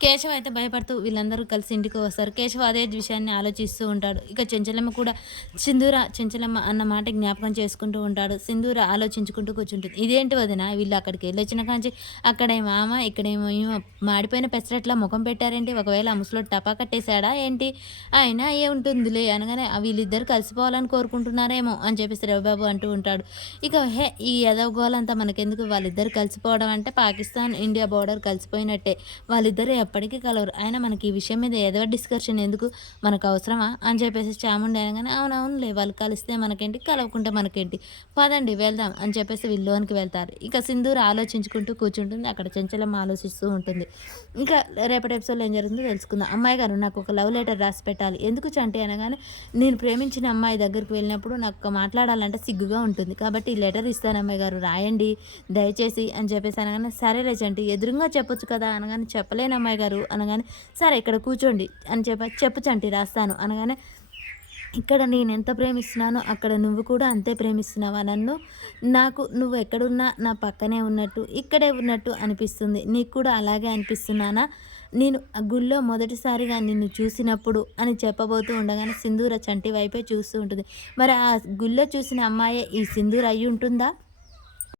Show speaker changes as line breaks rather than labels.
కేశవ అయితే భయపడుతూ వీళ్ళందరూ కలిసి ఇంటికి వస్తారు. కేశవ అదే విషయాన్ని ఆలోచిస్తూ ఉంటాడు. ఇక చెంచలమ్మ కూడా సింధూర చెంచలమ్మ అన్న మాట జ్ఞాపకం చేసుకుంటూ ఉంటాడు. సింధూర ఆలోచించుకుంటూ కూర్చుంటుంది. ఇదేంటి వదిన వీళ్ళు అక్కడికి వెళ్ళొచ్చిన కాంచి అక్కడేమో మామ ఇక్కడేమో మాడిపోయిన పెసరట్లా ముఖం పెట్టారేంటి? ఒకవేళ ఆ ముసలో టపా కట్టేశాడా ఏంటి? అయినా ఏ ఉంటుందిలే అనగానే వీళ్ళిద్దరు కలిసిపోవాలని కోరుకుంటున్నారేమో అని చెప్పేసి రవిబాబు అంటూ ఉంటాడు. ఇక హే ఈ యదవగోలంతా మనకెందుకు? వాళ్ళిద్దరు కలిసిపోవడం అంటే పాకిస్తాన్ ఇండియా బోర్డర్ కలిసిపోయినట్టే. వాళ్ళిద్దరు ఎప్పటికీ కలవరు. అయినా మనకి ఈ విషయం మీద ఏదో డిస్కషన్ ఎందుకు మనకు అవసరమా అని చెప్పేసి చాముండి అనగానే అవునవునులే వాళ్ళు కలిస్తే మనకేంటి? కలవకుంటే మనకేంటి? పదండి వెళ్దాం అని చెప్పేసి విల్లోనికి వెళ్తారు. ఇంకా సింధూరు ఆలోచించుకుంటూ కూర్చుంటుంది. అక్కడ చెంచలమ్మ ఆలోచిస్తూ ఉంటుంది. ఇంకా రేపటి ఎపిసోడ్లో ఏం జరుగుతుందో తెలుసుకుందాం. అమ్మాయి గారు నాకు ఒక లవ్ లెటర్ రాసి పెట్టాలి. ఎందుకు చంటి? అనగానే నేను ప్రేమించిన అమ్మాయి దగ్గరికి వెళ్ళినప్పుడు నాకు మాట్లాడాలంటే సిగ్గుగా ఉంటుంది. కాబట్టి ఈ లెటర్ ఇస్తాను అమ్మాయి గారు రాయండి దయచేసి అని చెప్పేసి అనగానే సరేలే చంటి ఎదురుగా చెప్పొచ్చు కదా అనగానే చెప్పలేను అమ్మాయి గారు అనగానే సరే ఇక్కడ కూర్చోండి అని చెప్ప చెప్పు చంటి రాస్తాను అనగానే ఇక్కడ నేను ఎంత ప్రేమిస్తున్నానో అక్కడ నువ్వు కూడా అంతే ప్రేమిస్తున్నావా నన్ను? నాకు నువ్వు ఎక్కడున్నా నా పక్కనే ఉన్నట్టు ఇక్కడే ఉన్నట్టు అనిపిస్తుంది. నీకు కూడా అలాగే అనిపిస్తున్నానా? నేను ఆ గుళ్ళో మొదటిసారిగా నిన్ను చూసినప్పుడు అని చెప్పబోతూ ఉండగానే సింధూర చంటి వైపే చూస్తూ ఉంటుంది. మరి ఆ గుళ్ళో చూసిన అమ్మాయే ఈ సింధూర అయి ఉంటుందా